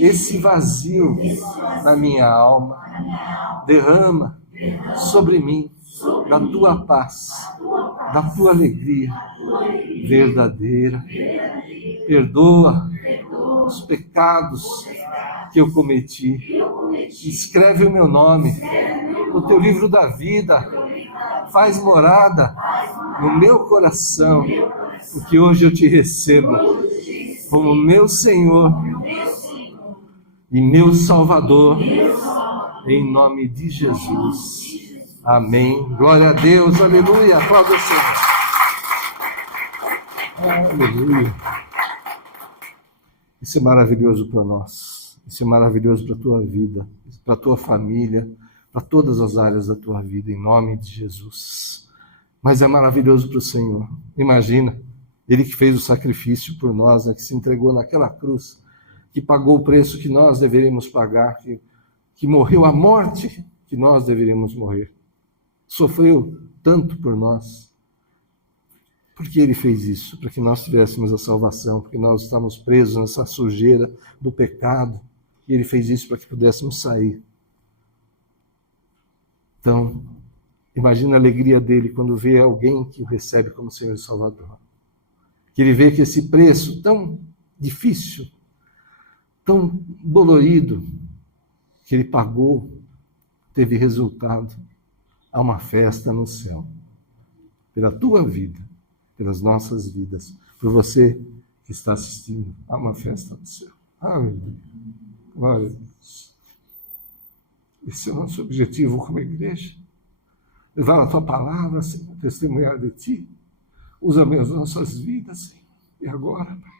esse vazio na minha alma. Derrama sobre mim da Tua paz, da Tua alegria verdadeira. Perdoa os pecados que eu cometi. Escreve o meu nome no Teu livro da vida. Faz morada no meu coração, porque hoje eu Te recebo como meu Senhor e meu Salvador, em nome de Jesus. Amém. Glória a Deus. Aleluia. Aplauda o Senhor. Aleluia. Isso é maravilhoso para nós. Isso é maravilhoso para a tua vida, para a tua família, para todas as áreas da tua vida, em nome de Jesus. Mas é maravilhoso para o Senhor. Imagina, Ele que fez o sacrifício por nós, que se entregou naquela cruz, que pagou o preço que nós deveríamos pagar, que morreu a morte que nós deveríamos morrer. Sofreu tanto por nós. Por que Ele fez isso? Para que nós tivéssemos a salvação, porque nós estamos presos nessa sujeira do pecado. E Ele fez isso para que pudéssemos sair. Então, imagina a alegria dele quando vê alguém que o recebe como Senhor e Salvador. Que ele vê que esse preço tão difícil, tão dolorido, que ele pagou, teve resultado. Há uma festa no céu. Pela tua vida, pelas nossas vidas, por você que está assistindo, há uma festa no céu. Aleluia. Glória a Deus. Esse é o nosso objetivo como igreja. Levar a tua palavra, Senhor, testemunhar de Ti. Usa as nossas vidas, Senhor. E agora, Pai,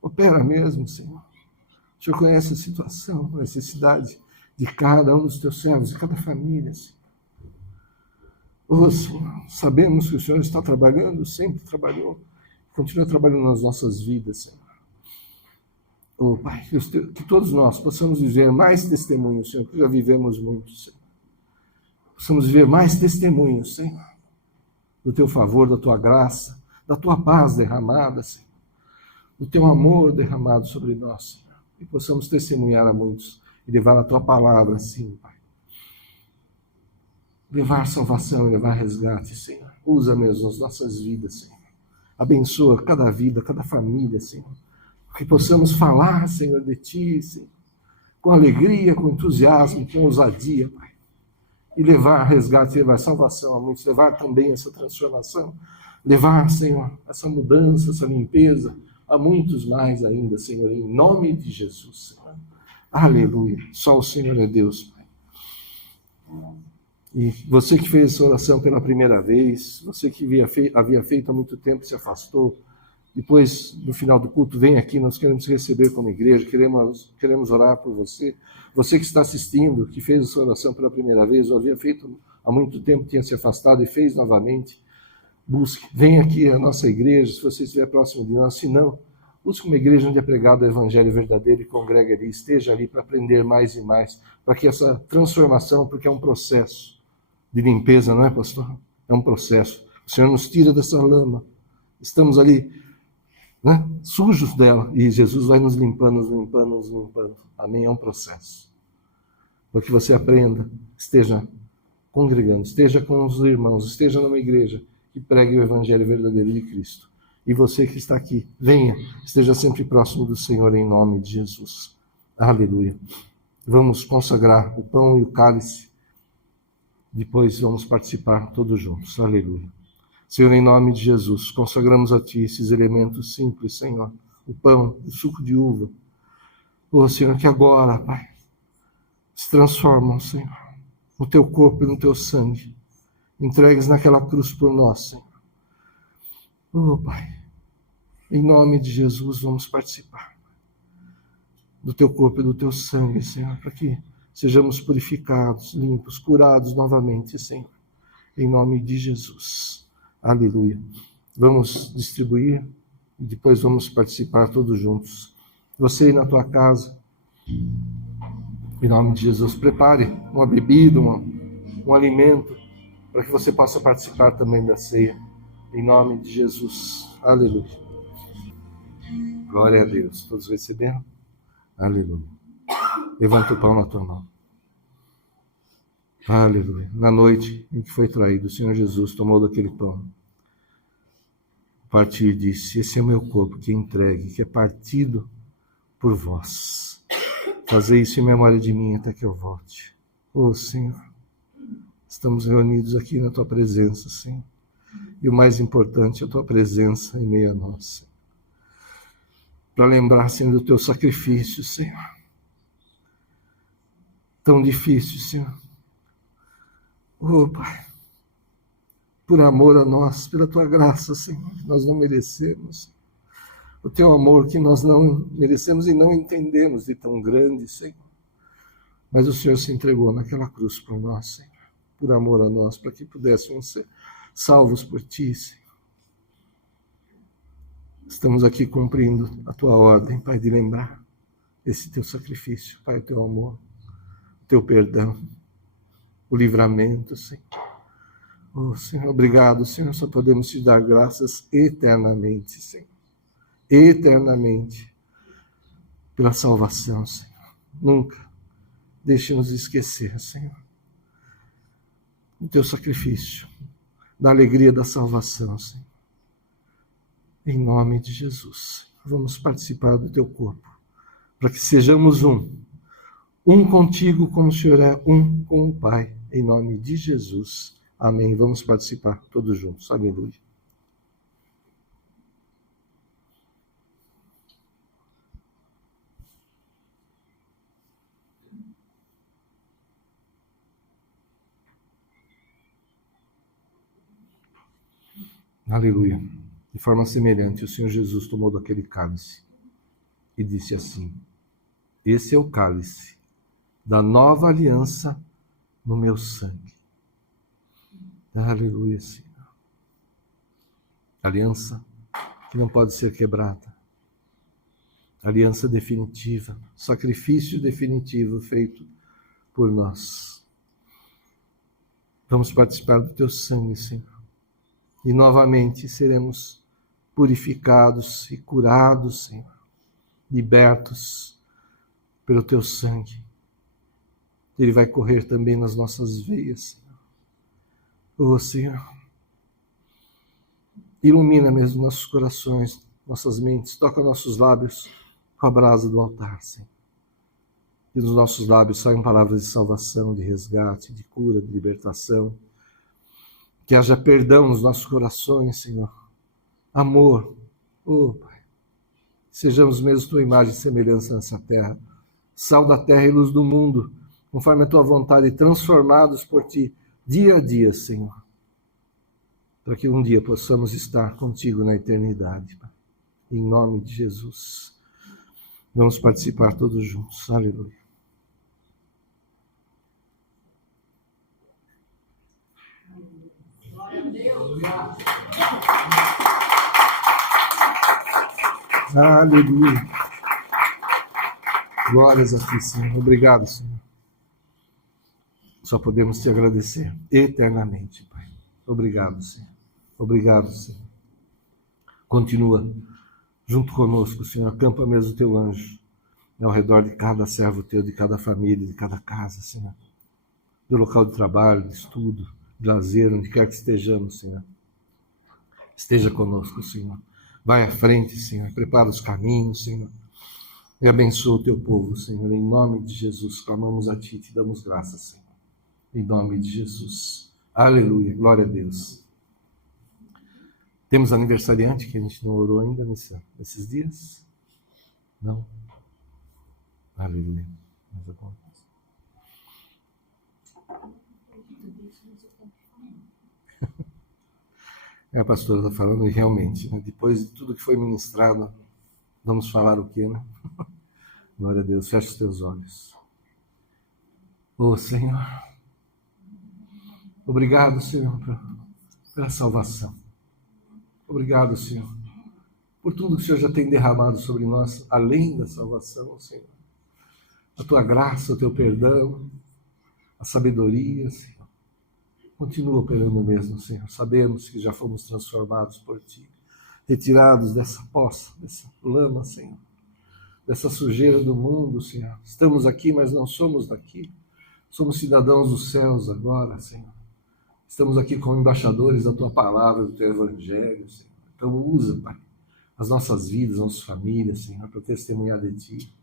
opera mesmo, Senhor. O Senhor conhece a situação, a necessidade de cada um dos Teus servos, de cada família, Senhor. Senhor, sabemos que o Senhor está trabalhando, sempre trabalhou, continua trabalhando nas nossas vidas, Senhor. Pai, que todos nós possamos viver mais testemunhos, Senhor, que já vivemos muito, Senhor. Possamos viver mais testemunhos, Senhor, do Teu favor, da Tua graça, da Tua paz derramada, Senhor, do Teu amor derramado sobre nós, Senhor. E possamos testemunhar a muitos e levar a Tua palavra, assim, Pai. Levar salvação e levar resgate, Senhor. Usa mesmo as nossas vidas, Senhor. Abençoa cada vida, cada família, Senhor. Que possamos falar, Senhor, de Ti, Senhor, com alegria, com entusiasmo, com ousadia, Pai. E levar resgate, levar salvação a muitos, levar também essa transformação, levar, Senhor, essa mudança, essa limpeza a muitos mais ainda, Senhor, em nome de Jesus, Senhor. Aleluia. Só o Senhor é Deus, Pai. E você que fez essa oração pela primeira vez, você que havia feito há muito tempo, se afastou, Depois, no final do culto, vem aqui, nós queremos receber como igreja, queremos orar por você. Você que está assistindo, que fez essa oração pela primeira vez, ou havia feito há muito tempo, tinha se afastado e fez novamente, busque. Vem aqui à nossa igreja, se você estiver próximo de nós. Se não, busque uma igreja onde é pregado o evangelho verdadeiro e congregue ali, esteja ali para aprender mais e mais, para que essa transformação, porque é um processo de limpeza, não é, pastor? É um processo. O Senhor nos tira dessa lama. Estamos ali, né, sujos dela, e Jesus vai nos limpando, nos limpando, nos limpando. Amém? É um processo. Para que você aprenda, esteja congregando, esteja com os irmãos, esteja numa igreja que pregue o evangelho verdadeiro de Cristo. E você que está aqui, venha, esteja sempre próximo do Senhor em nome de Jesus. Aleluia. Vamos consagrar o pão e o cálice. Depois vamos participar todos juntos. Aleluia. Senhor, em nome de Jesus, consagramos a Ti esses elementos simples, Senhor. O pão, o suco de uva. Oh, Senhor, que agora, Pai, se transformam, Senhor, no Teu corpo e no Teu sangue, entregues naquela cruz por nós, Senhor. Oh, Pai, em nome de Jesus, vamos participar do Teu corpo e do Teu sangue, Senhor, para que sejamos purificados, limpos, curados novamente, Senhor, em nome de Jesus. Aleluia. Vamos distribuir e depois vamos participar todos juntos. Você aí na tua casa, em nome de Jesus, prepare uma bebida, um alimento, para que você possa participar também da ceia, em nome de Jesus. Aleluia. Glória a Deus. Todos receberam? Aleluia. Levanta o pão na tua mão. Aleluia. Na noite em que foi traído, o Senhor Jesus tomou daquele pão, partiu e disse: esse é o meu corpo que é entregue, que é partido por vós. Fazei isso em memória de mim até que eu volte. Oh, Senhor, estamos reunidos aqui na tua presença, Senhor. E o mais importante é a tua presença em meio a nós, Senhor. Para lembrar, Senhor, do teu sacrifício, Senhor. Tão difícil, Senhor. Oh, Pai, por amor a nós, pela tua graça, Senhor, que nós não merecemos. O teu amor que nós não merecemos e não entendemos de tão grande, Senhor. Mas o Senhor se entregou naquela cruz por nós, Senhor, por amor a nós, para que pudéssemos ser salvos por ti, Senhor. Estamos aqui cumprindo a tua ordem, Pai, de lembrar esse teu sacrifício, Pai, o teu amor, o teu perdão, o livramento, Senhor. Oh, Senhor, obrigado, Senhor, só podemos te dar graças eternamente, Senhor. Eternamente, pela salvação, Senhor. Nunca deixe-nos esquecer, Senhor, o teu sacrifício, da alegria da salvação, Senhor. Em nome de Jesus, vamos participar do teu corpo, para que sejamos um contigo como o Senhor é um com o Pai, em nome de Jesus. Amém. Vamos participar todos juntos. Aleluia. Aleluia. De forma semelhante, o Senhor Jesus tomou daquele cálice e disse assim: esse é o cálice da nova aliança no meu sangue. Aleluia, Senhor. Aliança que não pode ser quebrada. Aliança definitiva. Sacrifício definitivo feito por nós. Vamos participar do teu sangue, Senhor. E novamente seremos purificados e curados, Senhor. Libertos pelo teu sangue. Ele vai correr também nas nossas veias, Senhor. Oh, Senhor, ilumina mesmo nossos corações, nossas mentes, toca nossos lábios com a brasa do altar, Senhor. Que dos nossos lábios saiam palavras de salvação, de resgate, de cura, de libertação. Que haja perdão nos nossos corações, Senhor. Amor, oh, Pai. Sejamos mesmo tua imagem e semelhança nessa terra. Sal da terra e luz do mundo, conforme a tua vontade, transformados por ti, dia a dia, Senhor, para que um dia possamos estar contigo na eternidade, Pai. Em nome de Jesus. Vamos participar todos juntos. Aleluia. Glória a Deus. Aleluia. Glórias a ti, Senhor. Obrigado, Senhor. Só podemos te agradecer eternamente, Pai. Obrigado, Senhor. Obrigado, Senhor. Continua junto conosco, Senhor. Acampa mesmo o teu anjo ao redor de cada servo teu, de cada família, de cada casa, Senhor. Do local de trabalho, de estudo, de lazer, onde quer que estejamos, Senhor. Esteja conosco, Senhor. Vai à frente, Senhor. Prepara os caminhos, Senhor. E abençoa o teu povo, Senhor. Em nome de Jesus, clamamos a ti e te damos graças, Senhor. Em nome de Jesus. Aleluia. Glória a Deus. Temos aniversariante que a gente não orou ainda nesses dias? Não? Aleluia. Mais alguma coisa? A pastora está falando e realmente, né, depois de tudo que foi ministrado, vamos falar o quê, né? Glória a Deus. Feche os teus olhos. Oh, Senhor. Obrigado, Senhor, pela salvação. Obrigado, Senhor, por tudo que o Senhor já tem derramado sobre nós, além da salvação, Senhor. A tua graça, o teu perdão, a sabedoria, Senhor. Continua operando mesmo, Senhor. Sabemos que já fomos transformados por ti, retirados dessa poça, dessa lama, Senhor, dessa sujeira do mundo, Senhor. Estamos aqui, mas não somos daqui. Somos cidadãos dos céus agora, Senhor. Estamos aqui como embaixadores da tua palavra, do teu evangelho, Senhor. Então usa, Pai, as nossas vidas, nossas famílias, Senhor, para testemunhar de ti,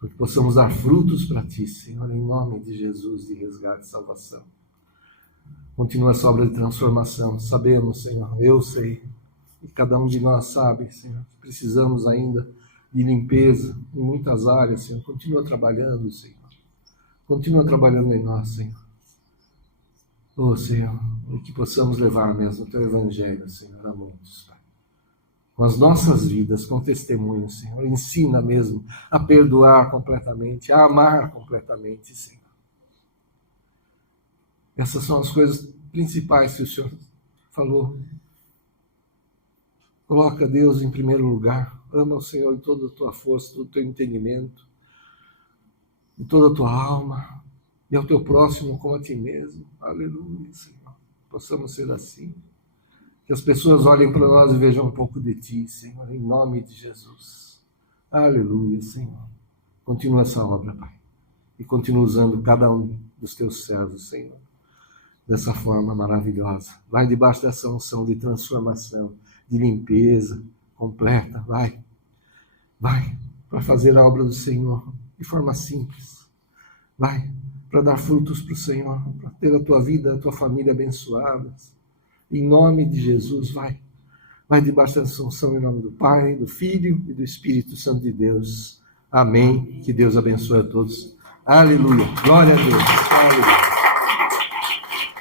para que possamos dar frutos para ti, Senhor, em nome de Jesus, de resgate e salvação. Continua essa obra de transformação. Sabemos, Senhor, eu sei, e cada um de nós sabe, Senhor, que precisamos ainda de limpeza em muitas áreas, Senhor. Continua trabalhando, Senhor. Continua trabalhando em nós, Senhor. Oh, Senhor, e que possamos levar mesmo o teu evangelho, Senhor, a muitos, Pai. Com as nossas vidas, com testemunho, Senhor. Ensina mesmo a perdoar completamente, a amar completamente, Senhor. Essas são as coisas principais que o Senhor falou. Coloca Deus em primeiro lugar. Ama o Senhor em toda a tua força, todo o teu entendimento, em toda a tua alma, e ao teu próximo como a ti mesmo. Aleluia, Senhor. Possamos ser assim. Que as pessoas olhem para nós e vejam um pouco de ti, Senhor, em nome de Jesus. Aleluia, Senhor. Continua essa obra, Pai. E continua usando cada um dos teus servos, Senhor, dessa forma maravilhosa. Vai debaixo dessa unção de transformação, de limpeza completa. Vai, para fazer a obra do Senhor de forma simples. Vai, para dar frutos para o Senhor, para ter a tua vida, a tua família abençoadas. Em nome de Jesus, vai debaixo dessa unção em nome do Pai, do Filho e do Espírito Santo de Deus. Amém. Que Deus abençoe a todos. Aleluia. Glória a Deus. Aleluia.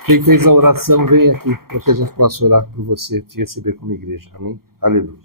Quem fez a oração, vem aqui, para que a gente possa orar por você, te receber como igreja. Amém? Aleluia.